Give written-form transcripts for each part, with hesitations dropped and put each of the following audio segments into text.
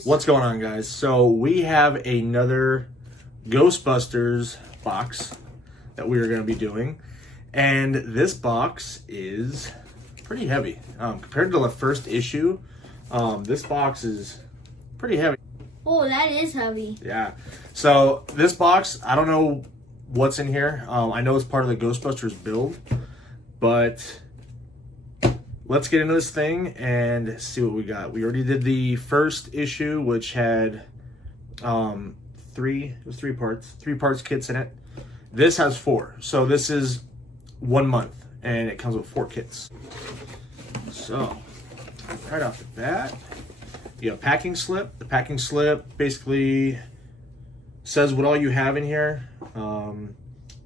guys. What's going on, guys? So we have another Ghostbusters box that we are going to be doing, and this box is pretty heavy compared to the first issue. This box is pretty heavy. Oh, that is heavy. Yeah. So this box, I don't know what's in here. I know it's part of the Ghostbusters build, but let's get into this thing and see what we got. We already did the first issue, which had three parts kits in it. This has 4. So this is 1 month and it comes with 4 kits. So right off the bat, you have a packing slip. The packing slip basically says what all you have in here.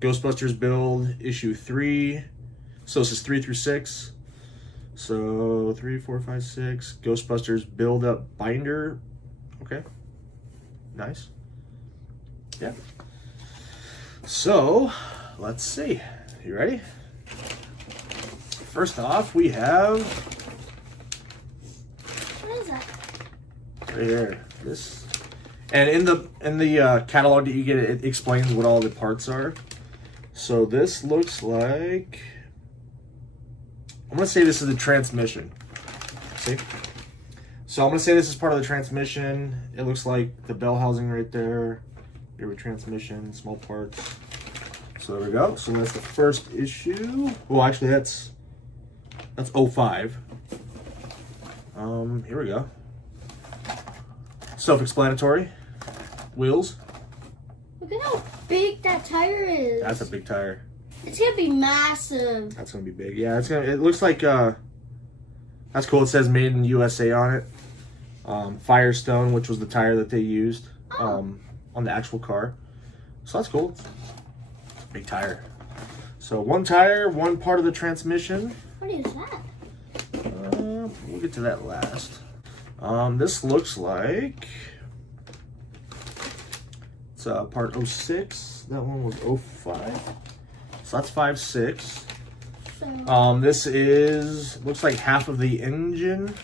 Ghostbusters build issue 3. So this is 3 through 6. So 3, 4, 5, 6. Ghostbusters build up binder. Okay. Nice. Yeah. So let's see. You ready? First off, we have What is that? right here. This, and in the catalog that you get, it explains what all the parts are. So this looks like, I'm gonna say this is the transmission. See? So I'm gonna say this is part of the transmission. It looks like the bell housing right there. Here with transmission, small parts. So there we go. So that's the first issue. Well, actually that's 05. Here we go. Self-explanatory. Wheels. Look at how big that tire is. That's a big tire. It's gonna be massive. That's gonna be big. Yeah, it's gonna. It looks like that's cool. It says "Made in USA" on it. Firestone, which was the tire that they used on the actual car. So that's cool. Big tire. So 1 tire, 1 part of the transmission. What is that? We'll get to that last. This looks like it's part 06. That one was 05. So that's 5, 6. So, This is, looks like half of the engine.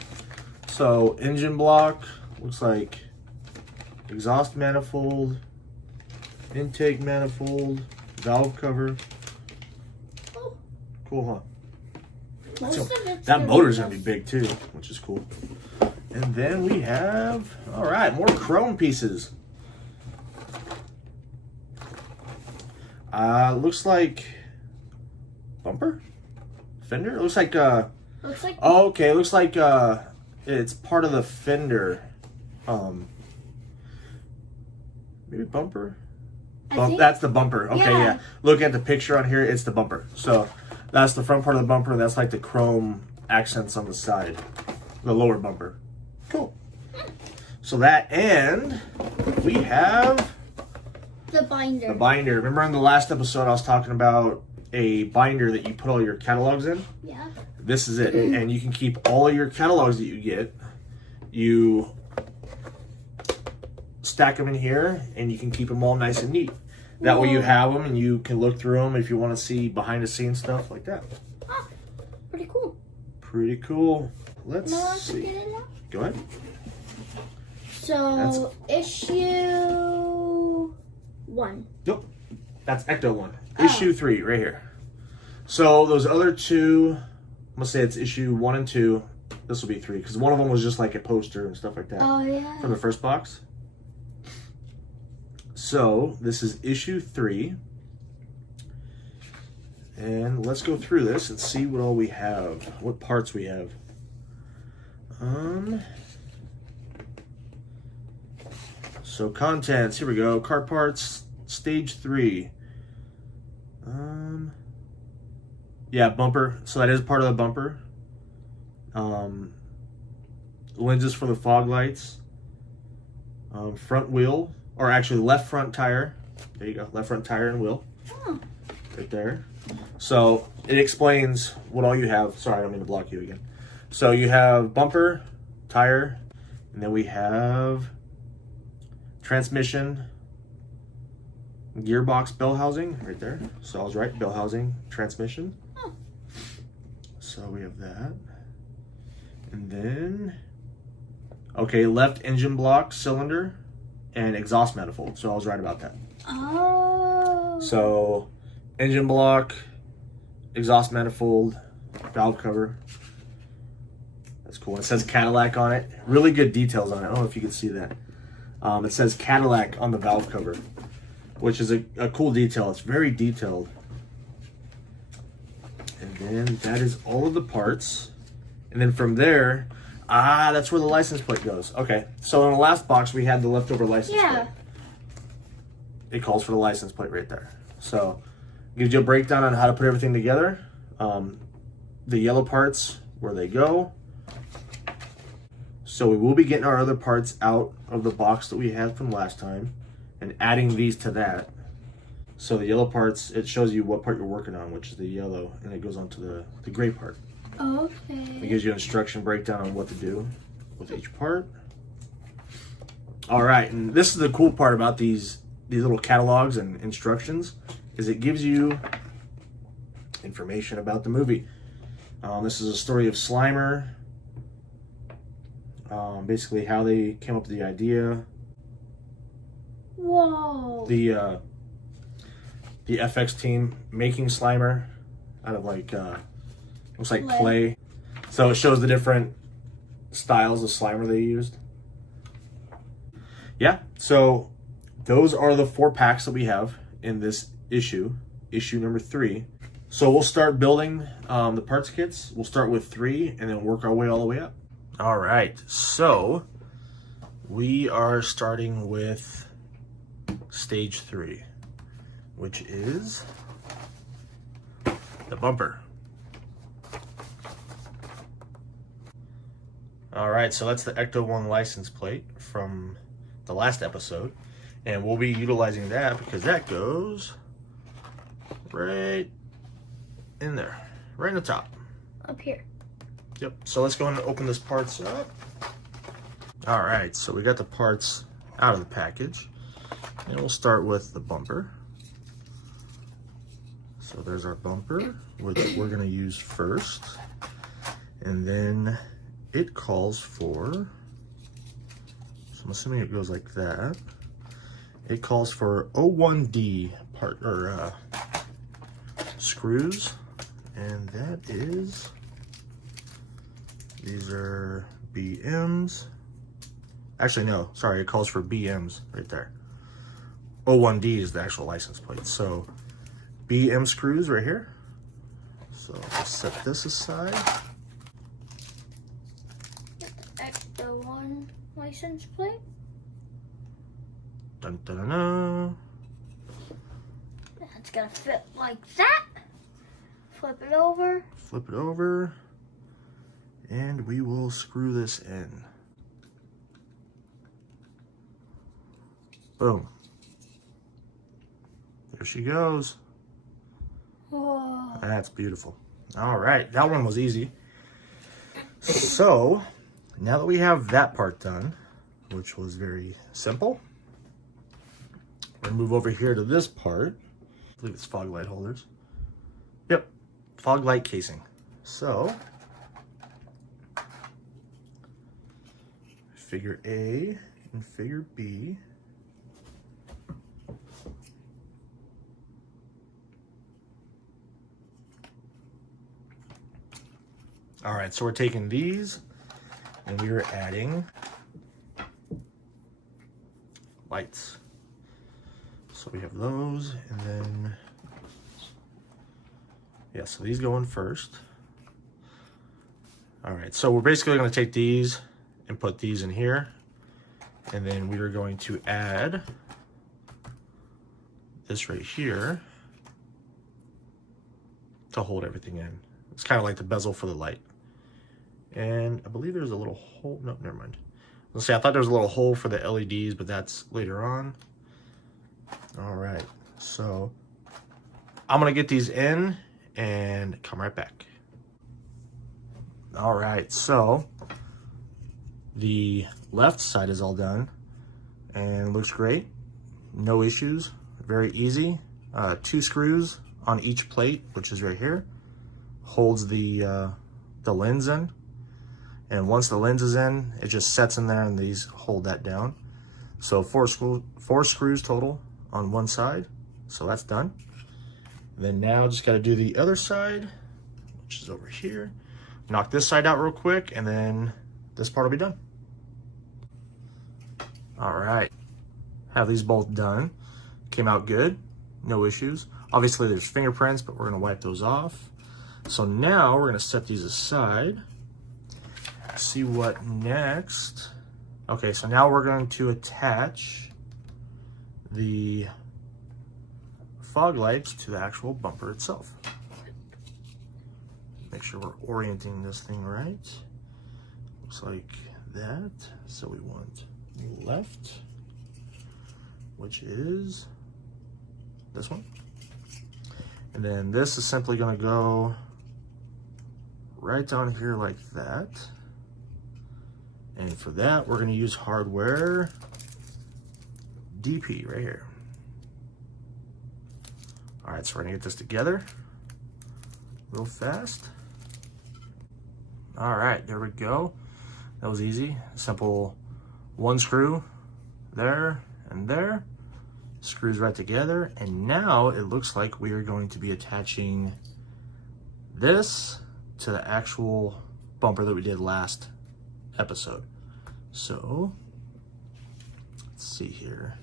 So engine block, looks like exhaust manifold, intake manifold, valve cover. oh, Cool, huh? most So of it's that gonna motor's be gonna be big too, which is cool. And then we have, all right, more chrome pieces. Looks like bumper, fender. It looks like Looks like oh, okay. It looks like it's part of the fender. Maybe bumper. That's the bumper. Okay, yeah. Look at the picture on here. It's the bumper. So that's the front part of the bumper. That's like the chrome accents on the side, the lower bumper. Cool. So that, and we have the binder. the binder. Remember in the last episode I was talking about a binder that you put all your catalogs in? Yeah. This is it. And you can keep all of your catalogs that you get. You stack them in here and you can keep them all nice and neat. That way you have them and you can look through them if you want to see behind the scenes stuff like that. Ah, pretty cool. Pretty cool. Let's see. Get it now? Go ahead. So, issue 1. Nope. That's Ecto-1. Issue 3 right here. So those other 2, I'm going to say it's issue 1 and 2. This will be 3 because one of them was just like a poster and stuff like that. Oh, yeah. From the first box. So this is issue 3. And let's go through this and see what all we have. What parts we have. So contents, here we go. Car parts, stage 3. Yeah, bumper. So that is part of the bumper. Lenses for the fog lights. Front wheel, or actually left front tire. There you go, left front tire and wheel. Oh. Right there. So it explains what all you have. Sorry, I don't mean to block you again. So you have bumper, tire, and then we have transmission, gearbox, bell housing right there. So I was right, bell housing, transmission. Oh. So we have that. And then Okay, left engine block cylinder and exhaust manifold. So I was right about that. Oh. So engine block, exhaust manifold, valve cover. That's cool. It says Cadillac on it. Really good details on it. I don't know if you can see that. It says Cadillac on the valve cover, which is a cool detail. It's very detailed. And then that is all of the parts. And then from there, that's where the license plate goes. Okay, so in the last box, we had the leftover license plate. It calls for the license plate right there. So gives you a breakdown on how to put everything together. The yellow parts, where they go. So we will be getting our other parts out of the box that we had from last time and adding these to that. So the yellow parts, it shows you what part you're working on, which is the yellow, and it goes on to the gray part. Okay. It gives you an instruction breakdown on what to do with each part. All right, and this is the cool part about these little catalogs and instructions, is it gives you information about the movie. This is a story of Slimer. Basically how they came up with the idea. Whoa. The FX team making Slimer out of like looks like clay. So it shows the different styles of Slimer they used. Yeah, so those are the 4 packs that we have in this issue number 3. So we'll start building the parts kits. We'll start with 3 and then work our way all the way up. All right, so we are starting with stage 3, which is the bumper. All right, so that's the Ecto-1 license plate from the last episode, and we'll be utilizing that because that goes right in there, right in the top. Up here. Yep, so let's go ahead and open this parts up. All right, so we got the parts out of the package, and we'll start with the bumper. So there's our bumper, which we're gonna use first. And then it calls for, so I'm assuming it goes like that. It calls for O1D part, or screws, and that is, these are BMs. Actually, no, sorry, it calls for BMs right there. O1D is the actual license plate. So BM screws right here. So I'll set this aside. Ecto-1 license plate. Dun, dun, dun, dun. That's gonna fit like that. Flip it over. Flip it over. And we will screw this in. Boom. There she goes. Whoa. That's beautiful. All right, that one was easy. So, now that we have that part done, which was very simple, we're gonna move over here to this part. I believe it's fog light holders. Yep, fog light casing. So, figure A and figure B. All right, so we're taking these and we are adding lights. So we have those, and then, yeah, so these go in first. All right, so we're basically gonna take these and put these in here, and then we are going to add this right here to hold everything in. It's kind of like the bezel for the light. And I believe there's a little hole. No, never mind. Let's see, I thought there was a little hole for the LEDs, but that's later on. All right, so I'm gonna get these in and come right back. All right, so the left side is all done and looks great. No issues, very easy. 2 screws on each plate, which is right here, holds the lens in. And once the lens is in, it just sets in there and these hold that down. So four screws total on one side. So that's done. And then now just got to do the other side, which is over here. Knock this side out real quick, and then this part will be done. All right, have these both done. Came out good, no issues. Obviously there's fingerprints, but we're gonna wipe those off. So now we're gonna set these aside. See what next. Okay, so now we're going to attach the fog lights to the actual bumper itself. Make sure we're orienting this thing right. Looks like that. So we want left, which is this one. And then this is simply going to go right down here like that. And for that, we're going to use hardware DP right here. All right, so we're going to get this together real fast. All right, there we go. That was easy. Simple one screw there and there. Screws right together. And now it looks like we are going to be attaching this to the actual bumper that we did last episode. So let's see here.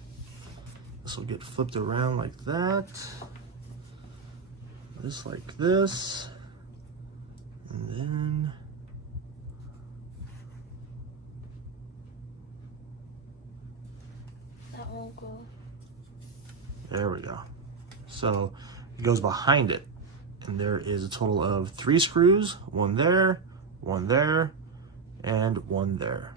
This will get flipped around like that. This like this. And then that won't go. There we go. So it goes behind it. And there is a total of 3 screws, one there, and one there.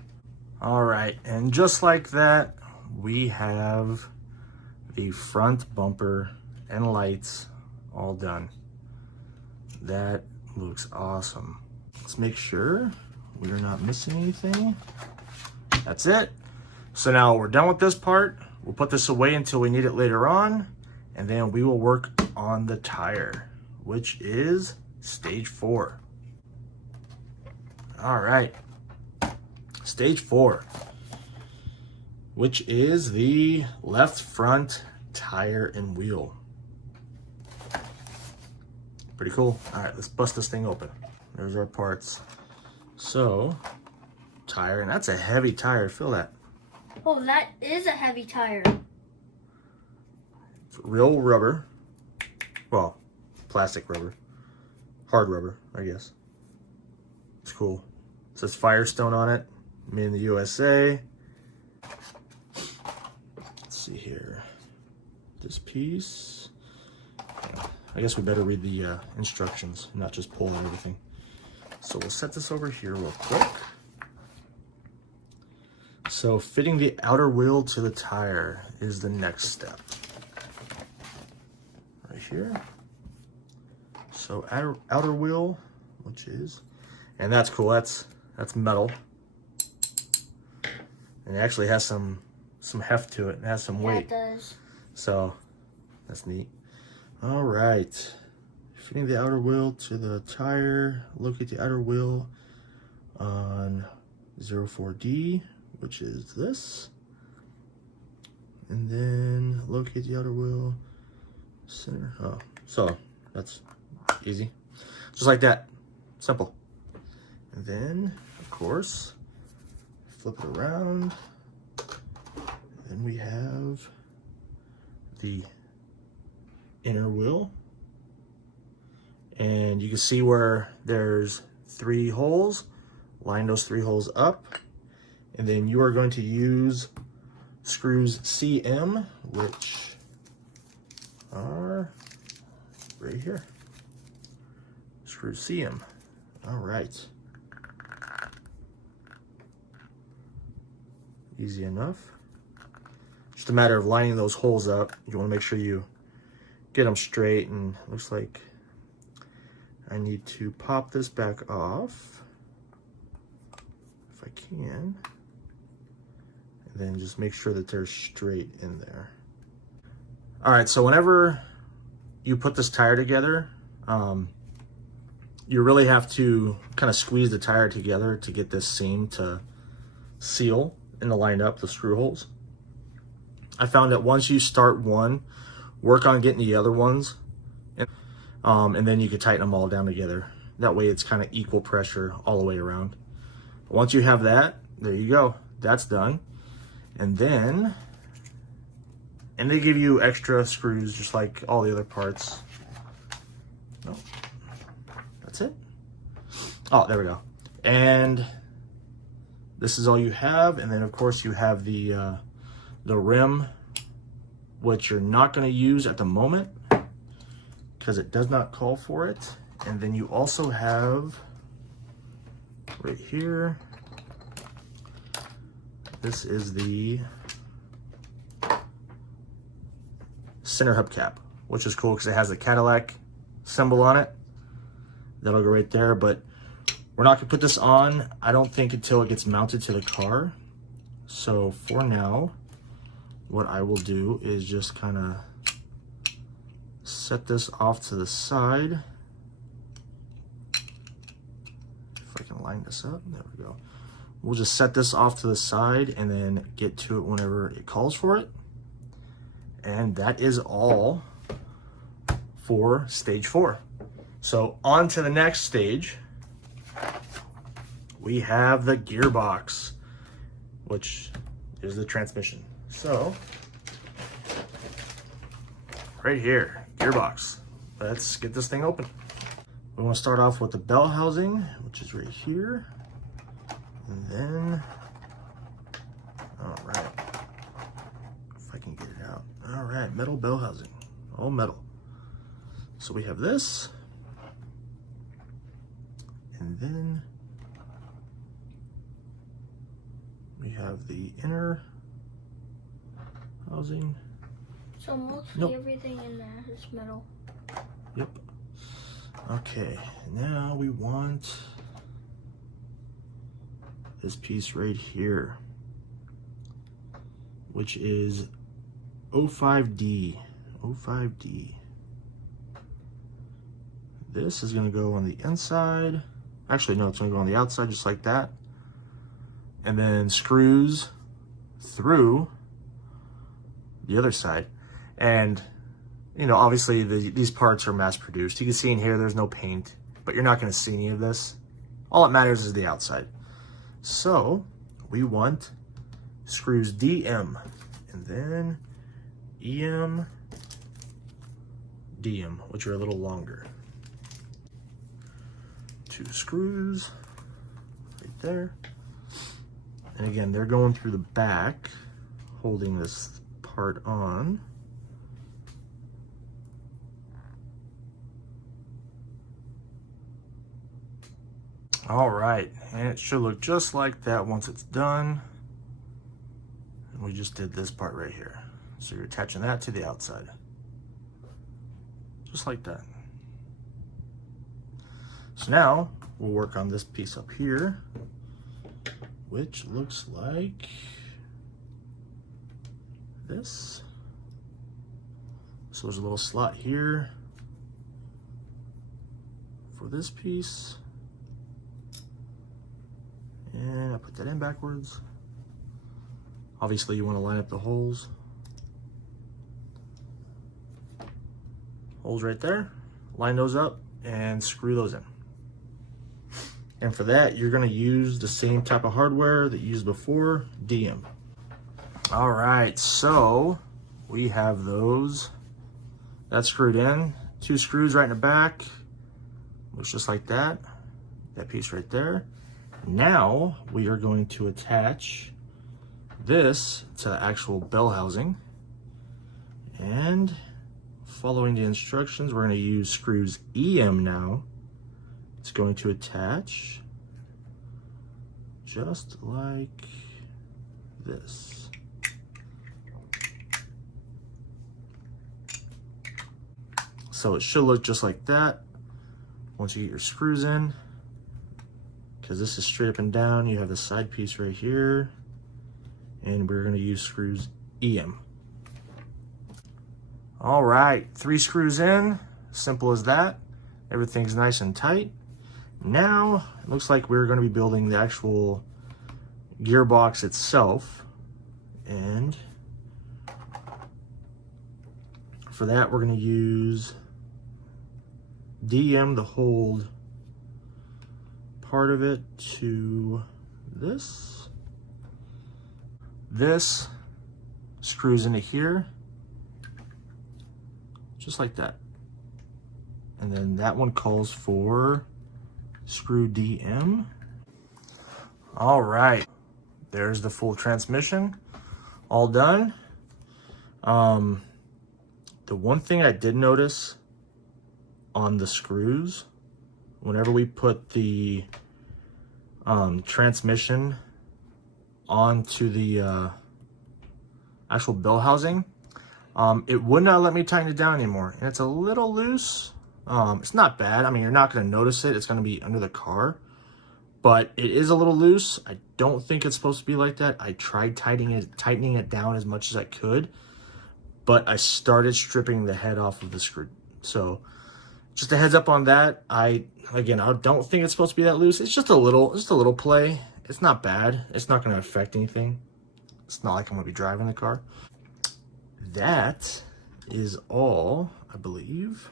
All right, and just like that, we have the front bumper and lights all done. That looks awesome. Let's make sure we're not missing anything. That's it. So now we're done with this part. We'll put this away until we need it later on, and then we will work on the tire, which is stage 4. All right, stage 4, which is the left front tire and wheel. Pretty cool. All right, let's bust this thing open. There's our parts. So, tire, and that's a heavy tire. Feel that. Oh, that is a heavy tire. It's real rubber. Well, plastic rubber. Hard rubber, I guess. It's cool. It says Firestone on it. Made in the USA. Let's see here. This piece. I guess we better read the instructions, not just pull and everything. So we'll set this over here real quick. So fitting the outer wheel to the tire is the next step. Right here. So outer wheel, which is, and that's cool, that's metal. And it actually has some heft to it. It has some weight. Yeah, it does. So that's neat. All right. Fitting the outer wheel to the tire. Locate the outer wheel on 04D, which is this. And then locate the outer wheel center. Oh, so that's easy. Just like that. Simple. And then, of course, flip it around. Then we have the inner wheel. And you can see where there's 3 holes. Line those 3 holes up. And then you are going to use screws CM, which are right here. Screw CM. All right. Easy enough. Just a matter of lining those holes up. You want to make sure you get them straight, and it looks like I need to pop this back off if I can. And then just make sure that they're straight in there. All right, so whenever you put this tire together, you really have to kind of squeeze the tire together to get this seam to seal and to line up the screw holes. I found that once you start one, work on getting the other ones, and then you can tighten them all down together. That way it's kind of equal pressure all the way around. Once you have that, there you go. That's done. And then, and they give you extra screws just like all the other parts. Nope. That's it. Oh, there we go. And this is all you have. And then of course you have the rim, which you're not going to use at the moment because it does not call for it. And then you also have right here, this is the center hubcap, which is cool because it has the Cadillac symbol on it. That'll go right there, but we're not gonna put this on, I don't think, until it gets mounted to the car. So for now, what I will do is just kind of set this off to the side. If I can line this up, there we go. We'll just set this off to the side and then get to it whenever it calls for it. And that is all for stage 4. So on to the next stage. We have the gearbox, which is the transmission. So right here, gearbox. Let's get this thing open. We want to start off with the bell housing, which is right here. And then, all right, if I can get it out. All right, metal bell housing, all metal. So we have this, and then we have the inner housing. So mostly everything in there is metal. Yep. Okay, now we want this piece right here, which is 05D. 05D. This is going to go on the inside. Actually, no, it's going to go on the outside just like that. And then screws through the other side. And, you know, obviously these parts are mass produced. You can see in here there's no paint, but you're not going to see any of this. All that matters is the outside. So we want screws DM and then EM, DM, which are a little longer. 2 screws right there. And again, they're going through the back, holding this part on. All right, and it should look just like that once it's done. And we just did this part right here. So you're attaching that to the outside. Just like that. So now we'll work on this piece up here, which looks like this. So there's a little slot here for this piece. And I put that in backwards. Obviously you want to line up the holes. Holes right there. Line those up and screw those in. And for that, you're going to use the same type of hardware that you used before, DM. All right, so we have those. That's screwed in. 2 screws right in the back. Looks just like that. That piece right there. Now we are going to attach this to the actual bell housing. And following the instructions, we're going to use screws EM now. It's going to attach just like this. So it should look just like that once you get your screws in, because this is straight up and down. You have the side piece right here, and we're going to use screws EM. All right, 3 screws in, simple as that. Everything's nice and tight. Now, it looks like we're going to be building the actual gearbox itself. And for that, we're going to use DM to hold part of it to this. This screws into here, just like that. And then that one calls for screw DM. All right, there's the full transmission, all done. The one thing I did notice on the screws, whenever we put the transmission onto the actual bell housing, it would not let me tighten it down anymore. And it's a little loose. It's not bad. I mean, you're not going to notice it. It's going to be under the car. But it is a little loose. I don't think it's supposed to be like that. I tried tightening it down as much as I could. But I started stripping the head off of the screw. So just a heads up on that. I don't think it's supposed to be that loose. It's just a little play. It's not bad. It's not going to affect anything. It's not like I'm going to be driving the car. That is all, I believe,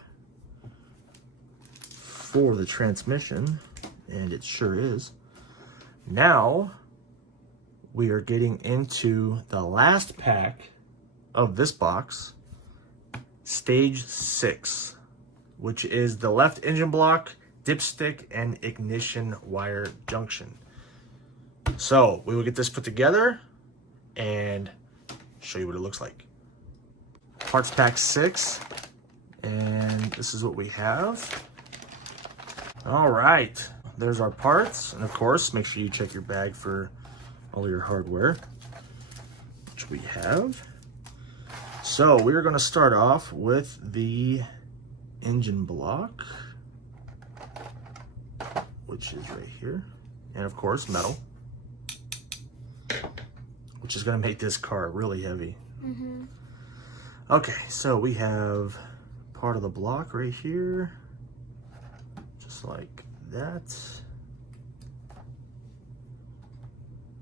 for the transmission, and it sure is. Now we are getting into the last pack of this box, stage 6, which is the left engine block, dipstick, and ignition wire junction. So we will get this put together and show you what it looks like. Parts pack 6, and this is what we have. All right, there's our parts, and of course, make sure you check your bag for all your hardware, which we have. So we're going to start off with the engine block, which is right here, and of course, metal, which is going to make this car really heavy. Mm-hmm. Okay, so we have part of the block right here, just like that.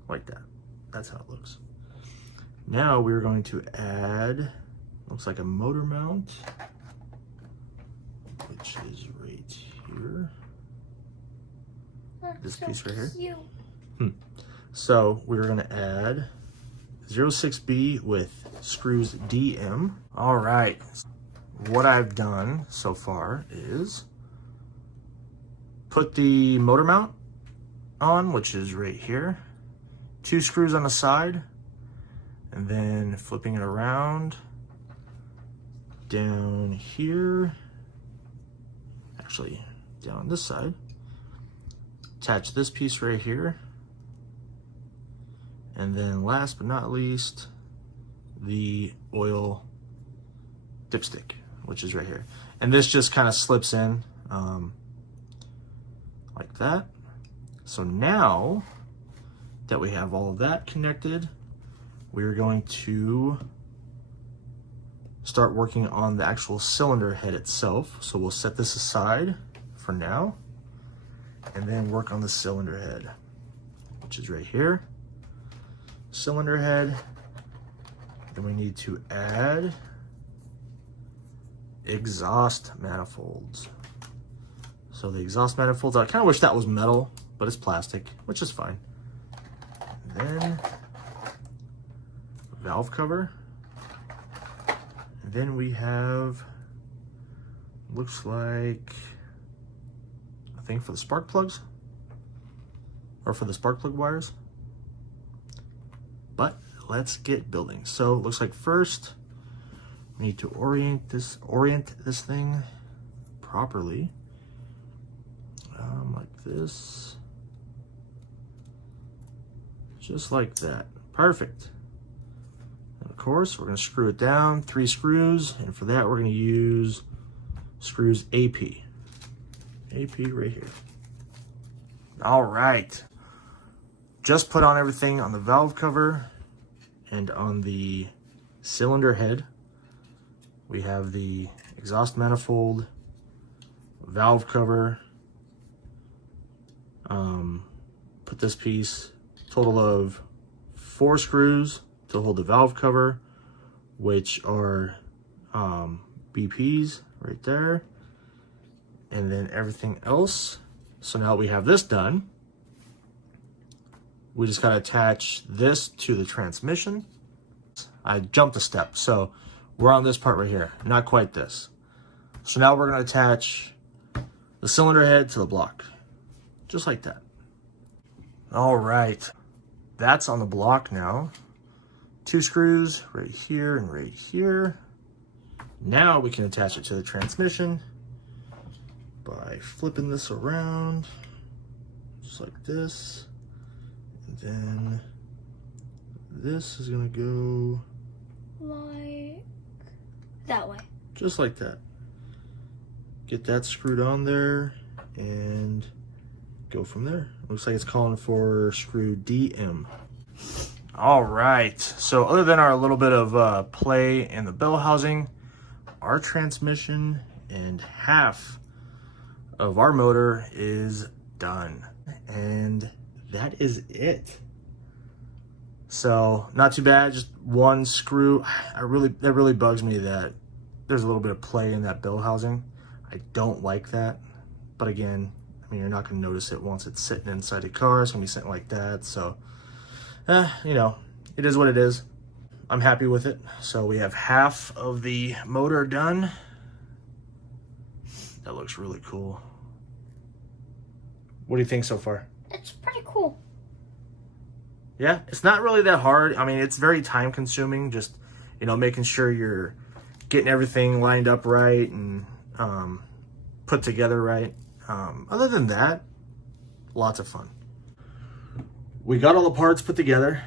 Like that. That's how it looks. Now we're going to add, looks like a motor mount, which is right here. That's This so piece right here. cute. So we're going to add 06B with screws DM. All right, what I've done so far is put the motor mount on, which is right here, 2 screws on the side, and then flipping it around down here, actually down this side, attach this piece right here, and then last but not least, the oil dipstick, which is right here. And this just kind of slips in like that. So now that we have all of that connected, we're going to start working on the actual cylinder head itself. So we'll set this aside for now and then work on the cylinder head, which is right here. Cylinder head. Then we need to add exhaust manifolds. So the exhaust manifolds, I kind of wish that was metal, but it's plastic, which is fine. And then valve cover. And then we have, looks like, I think for the spark plugs, or for the spark plug wires. But let's get building. So it looks like first we need to orient this thing properly, like this, just like that. Perfect. And of course, we're going to screw it down, 3 screws, and for that we're going to use screws AP right here. All right. Just put on everything on the valve cover and on the cylinder head. We have the exhaust manifold, valve cover, Put this piece, total of 4 screws to hold the valve cover, which are BPs right there, and then everything else. So now we have this done. We just got to attach this to the transmission. I jumped a step, so we're on this part right here, not quite this. So now we're going to attach the cylinder head to the block, just like that. All right, that's on the block now. 2 screws right here and right here. Now we can attach it to the transmission by flipping this around, just like this. And then this is gonna go like that way. Just like that. Get that screwed on there and go from there. Looks like it's calling for screw DM. All right, so other than our little bit of play in the bell housing, our transmission and half of our motor is done. And that is it. So not too bad, just one screw. That really bugs me that there's a little bit of play in that bell housing. I don't like that, but again, I mean, you're not going to notice it once it's sitting inside the car. It's going to be sitting like that. So, you know, it is what it is. I'm happy with it. So we have half of the motor done. That looks really cool. What do you think so far? It's pretty cool. Yeah, it's not really that hard. I mean, it's very time consuming, just, you know, making sure you're getting everything lined up right and put together right. Other than that, lots of fun. We got all the parts put together,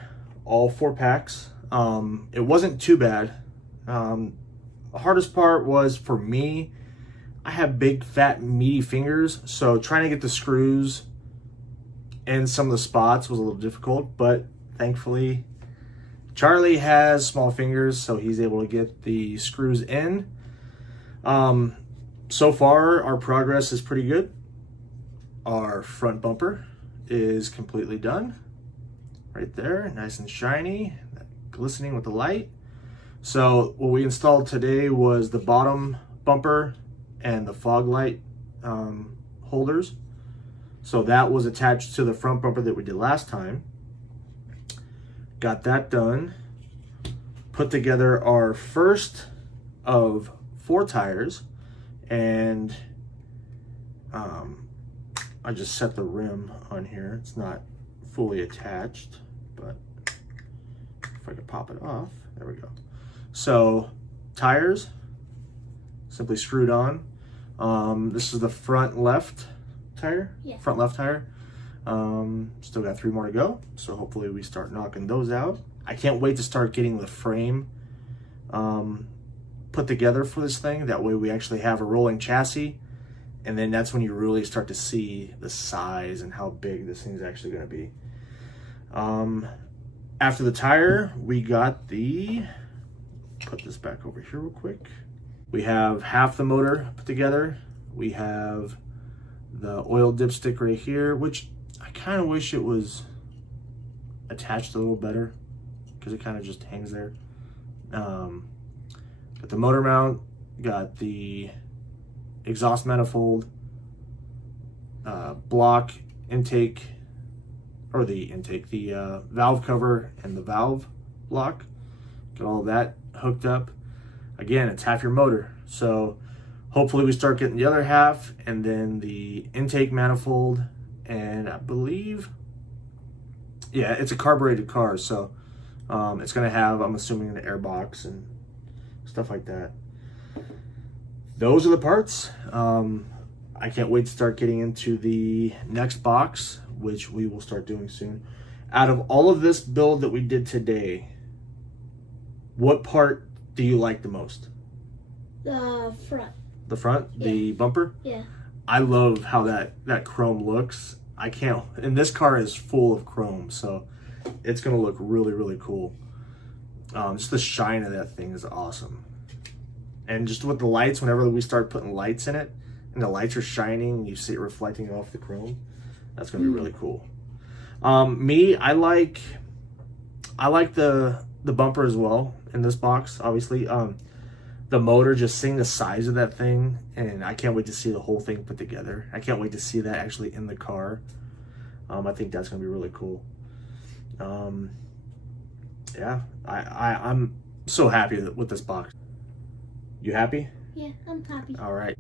all 4 packs. It wasn't too bad. The hardest part was for me, I have big, fat, meaty fingers, so trying to get the screws in some of the spots was a little difficult, but thankfully Charlie has small fingers, so he's able to get the screws in. So far, our progress is pretty good. Our front bumper is completely done. Right there, nice and shiny, glistening with the light. So what we installed today was the bottom bumper and the fog light holders. So that was attached to the front bumper that we did last time. Got that done. Put together our first of 4 tires, and I just set the rim on here. It's not fully attached, but if I could pop it off, there we go. So tires, simply screwed on. This is the front left tire, front left tire. Still got 3 more to go, so hopefully we start knocking those out. I can't wait to start getting the frame put together for this thing. That way we actually have a rolling chassis, and then that's when you really start to see the size and how big this thing's actually going to be. After the tire, we got the, put this back over here real quick. We have half the motor put together. We have the oil dipstick right here, which I kind of wish it was attached a little better because it kind of just hangs there. Got the motor mount, got the exhaust manifold, block intake, or the valve cover and the valve block. Got all that hooked up. Again, it's half your motor, so hopefully we start getting the other half, and then the intake manifold, and I believe, yeah, it's a carbureted car, so it's gonna have, I'm assuming, an air box and stuff like that. Those are the parts. I can't wait to start getting into the next box, which we will start doing soon. Out of all of this build that we did today, what part do you like the most? The front. The front? Yeah. The bumper? Yeah. I love how that chrome looks. I can't, and this car is full of chrome, so it's gonna look really, really cool. Just the shine of that thing is awesome. And just with the lights, whenever we start putting lights in it, and the lights are shining, and you see it reflecting off the chrome, That's gonna be really cool. Me, I like the bumper as well in this box, obviously. The motor, just seeing the size of that thing, and I can't wait to see the whole thing put together. I can't wait to see that actually in the car. I think that's gonna be really cool. Yeah, I'm so happy with this box. You happy? Yeah, I'm happy. All right.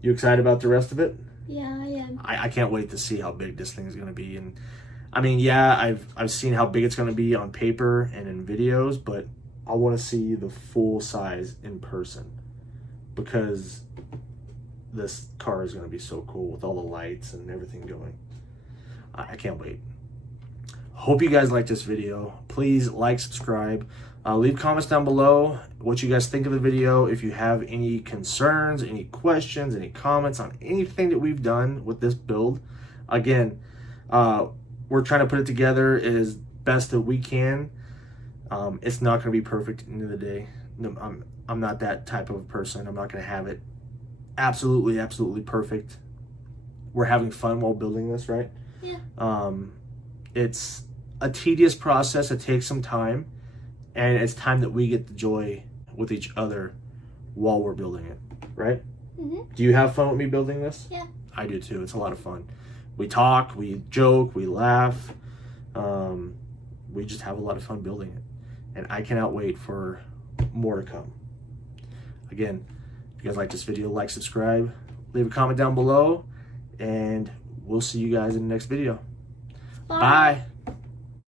You excited about the rest of it? Yeah, I am. I can't wait to see how big this thing is gonna be. And I mean, yeah, I've seen how big it's gonna be on paper and in videos, but I want to see the full size in person, because this car is going to be so cool with all the lights and everything going. I can't wait. Hope you guys like this video. Please like, subscribe, leave comments down below what you guys think of the video. If you have any concerns, any questions, any comments on anything that we've done with this build. Again, we're trying to put it together as best that we can. It's not going to be perfect at the end of the day. I'm not that type of person. I'm not going to have it absolutely perfect. We're having fun while building this, right? Yeah. It's a tedious process. It takes some time, and it's time that we get the joy with each other while we're building it, right? Mm-hmm. Do you have fun with me building this? Yeah. I do too. It's a lot of fun. We talk, we joke, we laugh. We just have a lot of fun building it. And I cannot wait for more to come. Again, if you guys like this video, like, subscribe, leave a comment down below, and we'll see you guys in the next video. Bye. Bye.